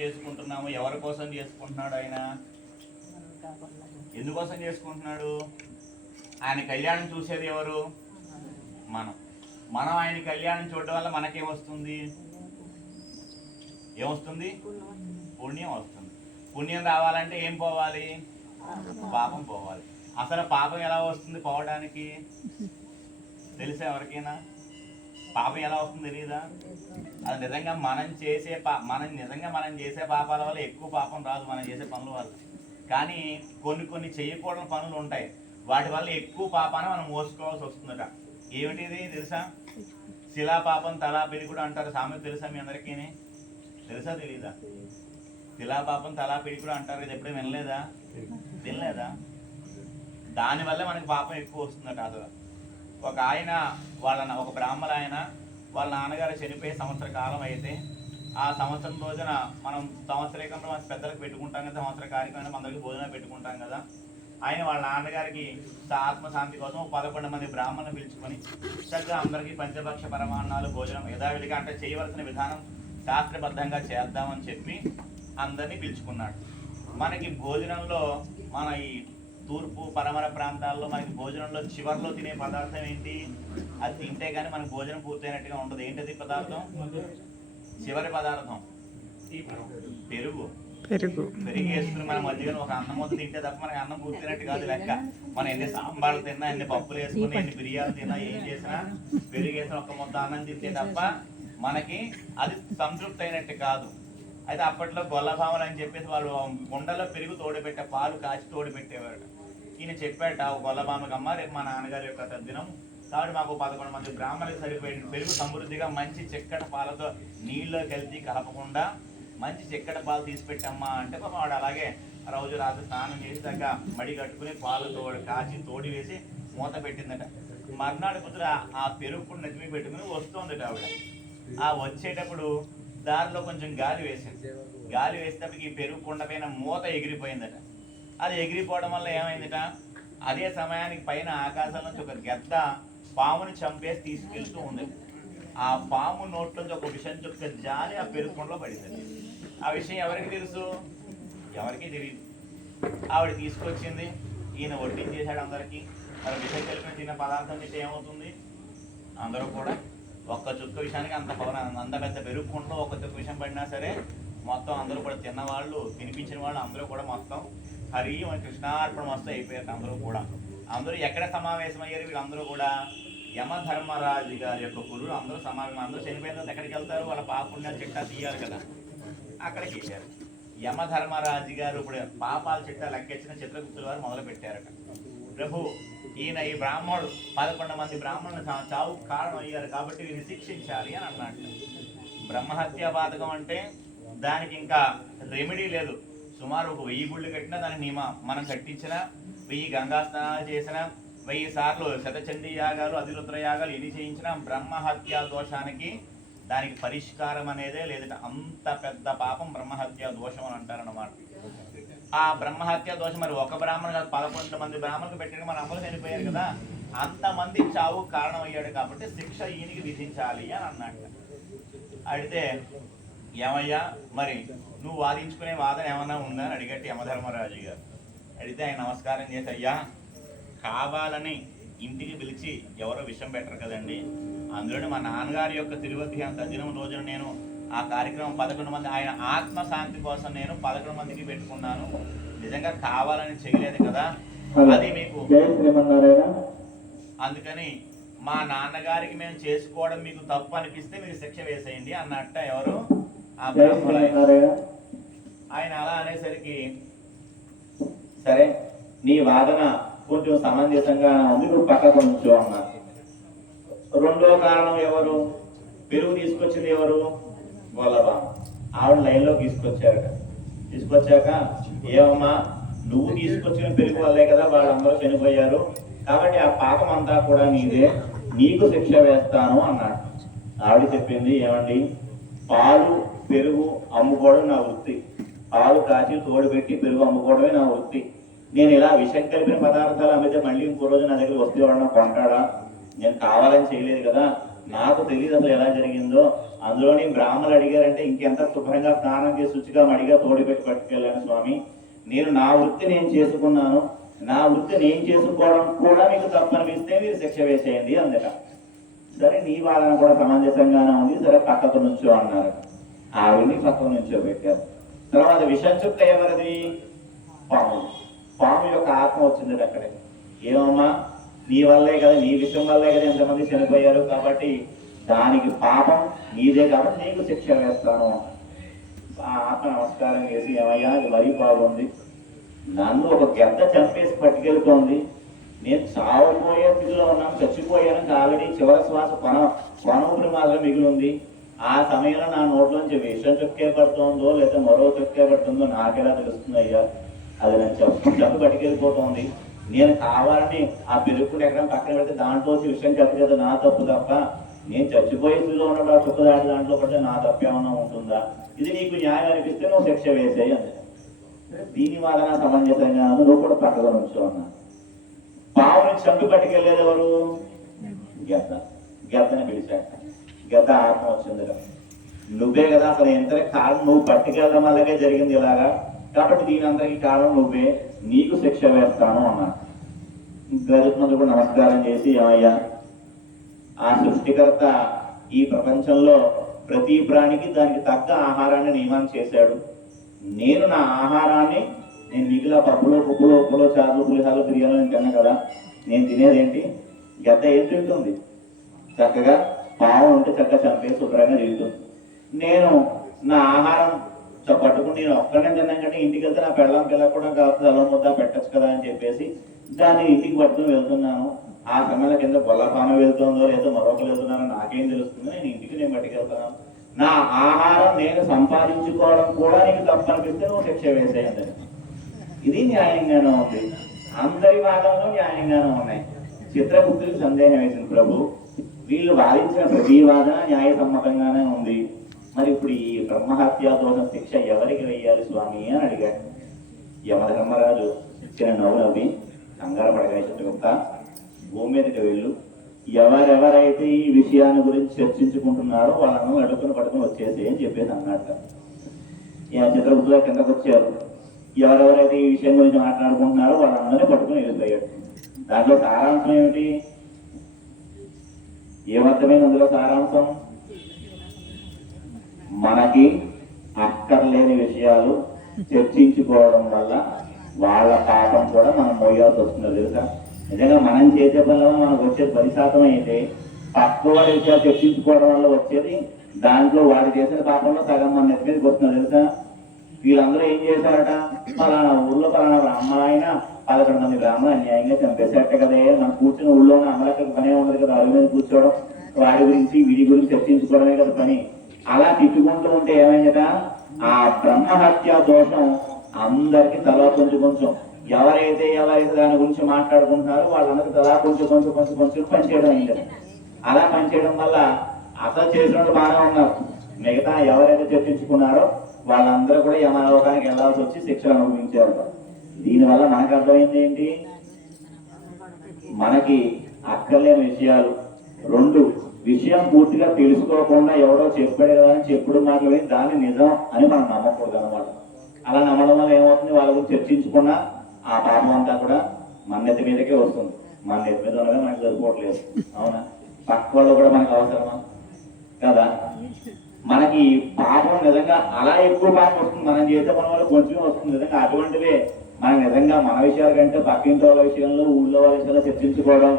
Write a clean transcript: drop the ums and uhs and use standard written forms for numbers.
చేసుకుంటున్నాము. ఎవరి కోసం చేసుకుంటున్నాడు ఆయన? ఎందుకోసం చేసుకుంటున్నాడు? ఆయన కళ్యాణం చూసేది ఎవరు? మనం ఆయన కళ్యాణం చూడడం వల్ల మనకేమొస్తుంది? ఏమొస్తుంది? పుణ్యం వస్తుంది. పుణ్యం రావాలంటే ఏం పోవాలి? పాపం పోవాలి. అసలు పాపం ఎలా వస్తుంది పోవడానికి? తెలుసా ఎవరికైనా? పాపం ఎలా వస్తుంది తెలియదా? అది నిజంగా మనం చేసే పాపాల వల్ల ఎక్కువ పాపం రాదు, మనం చేసే పనుల వల్ల. కానీ కొన్ని చేయకూడని పనులు ఉంటాయి, వాటి వల్ల ఎక్కువ పాపాన్ని మనం మోసుకోవాల్సి వస్తుందట. ఏమిటిది తెలుసా? శిలా పాపం తలా పిడికుడు అంటారు. సామెత తెలుసా మీ అందరికీ? తెలుసా తెలీదా? శిలా పాపం తలా పిడికుడు అంటారు కదా, ఎప్పుడూ వినలేదా? దానివల్ల మనకి పాపం ఎక్కువ వస్తుందట. అసలు ఒక బ్రాహ్మణ ఆయన వాళ్ళ నాన్నగారు చనిపోయి సంవత్సర కాలం అయితే, ఆ సంవత్సరం రోజున మనం సంవత్సరీకంలో మన పెద్దలకు పెట్టుకుంటాం కదా, సంవత్సర కార్యక్రమం అందరికీ భోజనం పెట్టుకుంటాం కదా. ఆయన వాళ్ళ నాన్నగారికి ఆత్మశాంతి కోసం 11 మంది బ్రాహ్మణులు పిలుచుకొని చక్కగా అందరికీ పంచభక్ష పరమాన్నాలు భోజనం యథావిధిగా అంటే చేయవలసిన విధానం శాస్త్రబద్ధంగా చేద్దామని చెప్పి అందరినీ పిలుచుకున్నాడు. మనకి భోజనంలో మన ఈ తూర్పు పరమర ప్రాంతాల్లో మనకి భోజనంలో చివరిలో తినే పదార్థం ఏంటి? అది తింటే కానీ మనకు భోజనం పూర్తయినట్టుగా ఉండదు. ఏంటది పదార్థం? చివరి పదార్థం పెరుగు వేసుకుని మనం మధ్యలో ఒక అన్నం మొత్తం తింటే తప్ప మనకి అన్నం పూర్తయినట్టు కాదు లెక్క. మనం ఎన్ని సాంబార్లు తిన్నా, ఎన్ని పప్పులు వేసుకుని, ఎన్ని బిర్యానీ తిన్నా, ఏం చేసినా పెరుగు వేసిన ఒక ముద్ద అన్నం తింటే తప్ప మనకి అది సంతృప్తి అయినట్టు కాదు. అయితే అప్పట్లో గొల్లభామలు అని చెప్పేసి వాళ్ళు కుండలో పెరుగు తోడుపెట్టే, పాలు కాచి తోడుపెట్టేవారు. ఈయన చెప్పాట గొల్లభామకి, అమ్మ రేపు మా నాన్నగారి యొక్క తద్దినం కాబట్టి మాకు 11 మంది బ్రాహ్మణులకు సరిపోయిన పెరుగు సమృద్ధిగా మంచి చిక్కటి పాలతో నీళ్ళలో కలిపి కలపకుండా మంచి చిక్కటి పాలు తీసి పెట్టమ్మా అంటే వాడు అలాగే రోజు రాత్రి స్నానం చేసి దగ్గర మడి కట్టుకుని పాలు కాచి తోడి వేసి మూత పెట్టిందట. మర్నాడు కుదురు ఆ పెరుగు నెత్తిమీ పెట్టుకుని వస్తుందట ఆవిడ. ఆ వచ్చేటప్పుడు దారిలో కొంచెం గాలి వేసింది. గాలి వేసేటప్పటికి ఈ పెరుగు కుండ పైన మూత ఎగిరిపోయిందట. అది ఎగిరిపోవడం వల్ల ఏమైందట, అదే సమయానికి పైన ఆకాశం నుంచి ఒక గద్ద పాముని చంపేసి తీసుకెళ్తూ ఉంది. ఆ పాము నోట్లోంచి ఒక విషం చుక్క జారి ఆ పెరుగు కుండలో పడింది. ఆ విషయం ఎవరికి తెలుసు? ఎవరికి తెలియదు. ఆవిడ తీసుకొచ్చింది, ఈయన వడ్డించేశాడు అందరికీ. మరి విషం కలిపిన తిన్న పదార్థం తింటే ఏమవుతుంది? అందరూ కూడా ఒక్క చుక్క విషయానికి అంత పెద్ద పెరుగు కుండలో ఒక చుక్క విషం పడినా సరే మొత్తం అందరూ కూడా తిన్నవాళ్ళు, తినిపించిన వాళ్ళు అందరూ కూడా మొత్తం హరి కృష్ణార్పణ వస్తూ అయిపోయారు. అందరూ ఎక్కడ సమావేశమయ్యారు? వీళ్ళందరూ కూడా యమధర్మరాజు గారి యొక్క గురువు అందరూ సమావేశం. అందరూ చనిపోయిన తర్వాత ఎక్కడికి వెళ్తారు? వాళ్ళ పాపపుణ్యాలు చిట్టా తీయాలి కదా, అక్కడికి వెళ్ళారు. యమధర్మరాజు గారు ఇప్పుడు పాపాల చిట్టా లెక్కించిన చిత్రగుప్తుల వారు మొదలు పెట్టారట. ప్రభు, ఈయన ఈ బ్రాహ్మణుడు 11 మంది బ్రాహ్మణులు చావు కారణం అయ్యారు కాబట్టి వీరిని శిక్షించాలి అని అన్నట్టు. బ్రహ్మహత్యా పాతకం అంటే దానికి ఇంకా రెమెడీ లేదు. సుమారు ఒక 1000 గుళ్ళు కట్టినా దాని మనం కట్టించిన 1000 గంగా స్నానాలు చేసిన 1000 సార్లు శతచండీ యాగాలు, అధిరుద్ర యాగాలు ఎన్ని చేయించినా బ్రహ్మహత్యా దోషానికి దానికి పరిష్కారం అనేదే లేదట. అంత పెద్ద పాపం బ్రహ్మహత్యా దోషం అని అంటారన్నమాట. ఆ బ్రహ్మహత్యా దోషం మరి ఒక బ్రాహ్మణు కాదు 11 మంది బ్రాహ్మణులకు పెట్టిన మన అమ్మలు చనిపోయారు కదా, అంతమంది చావు కారణం అయ్యాడు కాబట్టి శిక్ష ఈయనకి విధించాలి అని అన్నట్టు. అడిగితే ఏమయ్యా మరి నువ్వు వాదించుకునే వాదన ఏమన్నా ఉందా అని అడిగట్టు యమధర్మరాజు గారు. అడిగితే ఆయన నమస్కారం చేసి, అయ్యా కావాలని ఇంటికి పిలిచి ఎవరో విషయం పెట్టరు కదండి, అందులోనే మా నాన్నగారి యొక్క తిరుపతి అంత దినం రోజున నేను ఆ కార్యక్రమం 11 మంది ఆయన ఆత్మశాంతి కోసం నేను 11 మందికి పెట్టుకున్నాను, నిజంగా కావాలని చేయలేదు కదా, అది మీకు అందుకని మా నాన్నగారికి మేము చేసుకోవడం మీకు తప్పు అనిపిస్తే మీరు శిక్ష వేసేయండి అన్నట్ట ఎవరు? ఆ బ్రాహ్మణుడు. ఆయన అలా అనేసరికి సరే నీ వాదన కొంచెం సమంజసంగా ఉంది, నువ్వు పక్క కొంచెం అన్నారు. రెండో కారణం ఎవరు? పెరుగు తీసుకొచ్చింది ఎవరు? గొల్లభామ. ఆవిడ లైన్లో తీసుకొచ్చాక ఏమమ్మా నువ్వు తీసుకొచ్చిన పెరుగు వల్లే కదా వాళ్ళందరూ చనిపోయారు, కాబట్టి ఆ పాపం అంతా కూడా నీదే, నీకు శిక్ష వేస్తాను అన్నాడు. ఆవిడ చెప్పింది, ఏమండి పాలు పెరుగు అమ్ముకోవడం నా వృత్తి, పాలు కాచి తోడు పెట్టి పెరుగు అమ్ముకోవడమే నా వృత్తి. నేను ఇలా విషం కలిపిన పదార్థాలు అమ్మితే మళ్ళీ ఇంకో రోజు నా దగ్గర వస్తే ఎవడన్నా కొంటాడా? నేను కావాలని చేయలేదు కదా, నాకు తెలియదు అసలు ఎలా జరిగిందో. అందులోని బ్రాహ్మణులు అడిగారంటే ఇంకెంత శుభ్రంగా స్నానం చేసి శుచిగా మడిగా తోడిపెట్టి పట్టుకెళ్ళాను స్వామి. నేను నా వృత్తి నేను చేసుకున్నాను, నా వృత్తి నేను చేసుకోవడం కూడా మీకు తప్పనిపిస్తే మీరు శిక్ష వేసేయండి అందట. సరే నీ వాదన కూడా సమంజసంగానే ఉంది, సరే పక్కకు నుంచో అన్నారు. ఆవిడ్ని పక్కకు నుంచో పెట్టారు. తర్వాత విషం చుక్క ఎవరిది? పాము. పాము యొక్క ఆత్మ వచ్చింది అక్కడే. ఏమమ్మా, నీ వల్లే కదా, నీ విషయం వల్లే కదా ఎంతమంది చనిపోయారు, కాబట్టి దానికి పాపం నీదే కాబట్టి నీకు శిక్ష వేస్తాను. ఆ ఆత్మ నమస్కారం చేసి, ఏమయ్యా ఇది మరీ బాగుంది, నన్ను ఒక గద్ద చంపేసి పట్టుకెళ్తోంది, నేను చావపోయే స్థితిలో ఉన్నాను, చచ్చిపోయాను, ఆల్రెడీ చివరి శ్వాస కొనూపిరి మాత్రం మిగిలింది. ఆ సమయంలో నా నోట్లోంచి విషం చుక్కే పడుతుందో లేదా మరో చుక్కే పడుతుందో నాకెలా తెలుస్తుంది అయ్యా? అది నేను చెప్పు పట్టుకెళ్ళిపోతుంది. నేను కావాలని ఆ పెరుగుని ఎక్కడ పక్కన పెడితే దాంట్లో విషయం చెప్పు కదా, నా తప్పు తప్ప నేను చచ్చిపోయే స్థితిలో ఉన్నప్పుడు ఆ చుక్క దాటి దాంట్లో పడితే నా తప్పు ఏమన్నా ఉంటుందా? ఇది నీకు న్యాయం అనిపిస్తే నువ్వు శిక్ష వేసేయి అంతే. దీని వాదన సమంజసంగా నువ్వు కూడా పక్కగా నుంచో అన్నా. పావుని చంపి పట్టుకెళ్ళేది ఎవరు? గద్ద. గద్దని పిలిచాక గద్ద ఆత్మ వచ్చింది కదా, నువ్వే కదా అసలు ఎంత కారణం, నువ్వు పట్టుకెళ్ళడం వల్లగే జరిగింది ఇలాగా, కాబట్టి దీని అందరికీ కారణం నువ్వే, నీకు శిక్ష వేస్తాను అన్నా. గరుత్మంతుడు కూడా నమస్కారం చేసి, ఏమయ్యా, ఆ సృష్టికర్త ఈ ప్రపంచంలో ప్రతి ప్రాణికి దానికి తగ్గ ఆహారాన్ని నియమనం చేశాడు. నేను నా ఆహారాన్ని నేను మిగిలిన పప్పులో చారులు పులిహాలు బిర్యానీ నేను తిన్నా కదా, నేను తినేదేంటి? గద్ద ఏం తింటుంది? చక్కగా పాము ఉంటే చక్కగా చంపేసి శుభ్రంగా తింటుంది. నేను నా ఆహారం పట్టుకుని నేను ఒక్కడే తిన్నాం కంటే ఇంటికి వెళ్తే నా పెళ్ళం పిల్ల కూడా కాకపోతే అలా ముద్ద పెట్టచ్చు కదా అని చెప్పేసి దాన్ని ఇంటికి పట్టుకుని వెళ్తున్నాను. ఆ సమయంలో కింద గొల్లపామ వెళ్తుందో లేదో మరొకరు వెళ్తున్నారో నాకేం తెలుస్తుంది, నేను ఇంటికి నేను పట్టుకెళ్తున్నాను. నా ఆహారం నేను సంపాదించుకోవడం కూడా నీకు తప్పనిపిస్తే నువ్వు శిక్ష వేసేయండి. ఇది న్యాయంగానే ఉంది, అందరి వాదనలు న్యాయంగానే ఉన్నాయి. చిత్రగుప్తుడికి సందేహం వేసింది, ప్రభు వీళ్ళు వాదించిన ప్రతి వాదన న్యాయ సమ్మతంగానే ఉంది, మరి ఇప్పుడు ఈ బ్రహ్మహత్యా దోషం శిక్ష ఎవరికి వెయ్యాలి స్వామి అని అడిగాడు. యమధర్మరాజు ఇచ్చిన నవ్వునవ్వి, కంగారు పడగా చిత్రగుప్త, భూమి మీదకి వెళ్ళు, ఎవరెవరైతే ఈ విషయాన్ని గురించి చర్చించుకుంటున్నారో వాళ్ళను అడుగుని పట్టుకుని వచ్చేసి అని చెప్పేసి అన్నట్ట. చిత్రగుప్తుగా కిందకు వచ్చారు. ఎవరెవరైతే ఈ విషయం గురించి మాట్లాడుకుంటున్నారో వాళ్ళందరినీ పట్టుకుని వెళ్ళిపోయాడు. దాంట్లో సారాంశం ఏమిటి? ఏమర్థమైంది అందులో సారాంశం? మనకి అక్కర్లేని విషయాలు చర్చించుకోవడం వల్ల వాళ్ళ పాపం కూడా మనం మోయాల్సి వస్తుందో తెలుసా? నిజంగా మనం చేసే పనిలో మనకు వచ్చేది 10% అయితే పక్క వాడి విషయాలు చర్చించుకోవడం వల్ల వచ్చేది దాంట్లో వాడు చేసిన పాపంలో సగం మన నెత్తి మీదకి వస్తుందో తెలుసా? వీళ్ళందరూ ఏం చేశారట, పలానా ఊళ్ళో పలానా బ్రాహ్మణ 11 మంది బ్రాహ్మణులు అన్యాయంగా చంపేశారట కదే, మనం కూర్చుని ఊళ్ళో అమలకి పనే ఉండదు కదా, అరుగు మీద కూర్చోవడం, వాడి గురించి వీడి గురించి చర్చించుకోవడమే కదా పని. అలా తిట్టుకుంటూ ఉంటే ఏమైందట, ఆ బ్రహ్మహత్య దోషం అందరికీ తలా కొంచెం ఎవరైతే దాని గురించి మాట్లాడుకుంటున్నారో వాళ్ళందరికీ తలా కొంచెం పనిచేయడం అయింది. అలా పనిచేయడం వల్ల అసలు చేసిన బాగా ఉన్నారు, మిగతా ఎవరైతే చర్చించుకున్నారో వాళ్ళందరూ కూడా యమలోకానికి వెళ్లాల్సి వచ్చి శిక్షలు అనుభవించారు. దీనివల్ల మనకు అర్థమైంది ఏంటి? మనకి అక్కర్లేని విషయాలు, 2 విషయం పూర్తిగా తెలుసుకోకుండా ఎవరో చెప్పాడు కదా అని చెప్పుడు మాట్లాడి దాన్ని నిజం అని మనం నమ్మకూడదు అనమాట. అలా నమ్మడం వల్ల ఏమవుతుంది, వాళ్ళ గురించి చర్చించుకున్నా ఆ పాపం అంతా కూడా మన నెత్తి మీదకే వస్తుంది. మన నెత్తి మీద ఉండగా మనకు సరిపోవట్లేదు, అవునా? పక్క వాళ్ళు కూడా మనకు అవసరమా కదా? మనకి పాపం నిజంగా అలా ఎక్కువ పాపం వస్తుంది, మనం చేసే పని వల్ల కొంచెం వస్తుంది. నిజంగా అటువంటివే మనం నిజంగా మన విషయాల కంటే పక్కింటి వాళ్ళ విషయంలో ఊళ్ళో వాళ్ళ విషయంలో చర్చించుకోవడం